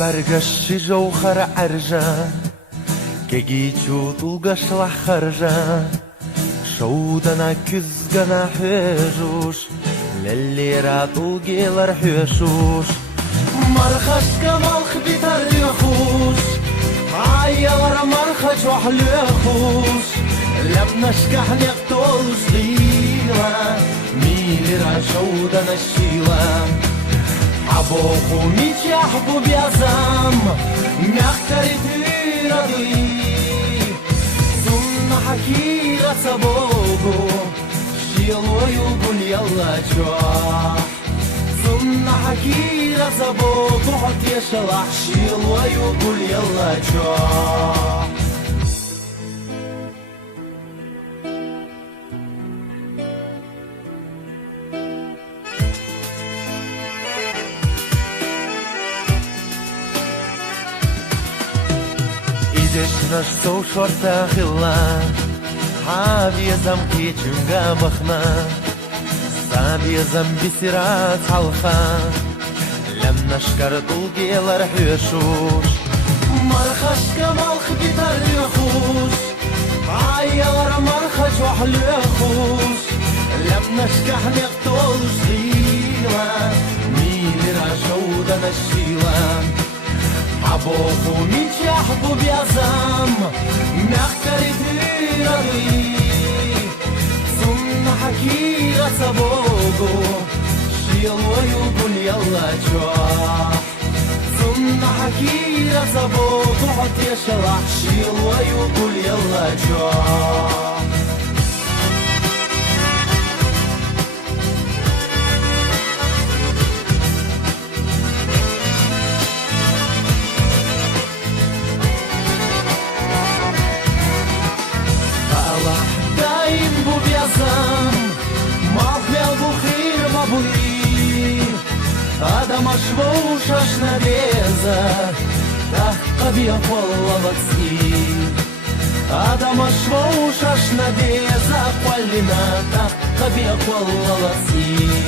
برقش جوخر عرجة كجيتشو تلقش لحرجة شودنا كزقنا حيجوش للي راتلقي لرحيشوش مرخش كمالخ بتريخوش عيار مرخش وحليخوش لم نشكح نقتلش ليلة ميلي را شودنا الشيلة عبوخو ميتي أحبو بيازام ميختري تيردي ثم حكيرة سبوغو شيلو يقول يلا جوح ثم حكيرة سبوغو حط يشلح شيلو يقول يلا جوح Ideš sto šorta hila Havije zamki čunga mahna Sabije zambi sirat halka لما شكرت القيلة رح يشوش مرخش كمالخ بيتر يخوش عيار مرخش وحليخوش لما شكح نقتلش ليلة ميلي را شودنا الشيلة عبوخو ميتي أحبو بيازام مختري تيردي ثم حكيرة سبوغو شيلو يقول يلا جوح ثم حكيرة سبوغو حط يشلح شيلو يقول يلا جوح Адам ашвоуш аш навеза Тахкаби аполла вакси Адам ашвоуш аш навеза Квалина Тахкаби аполла вакси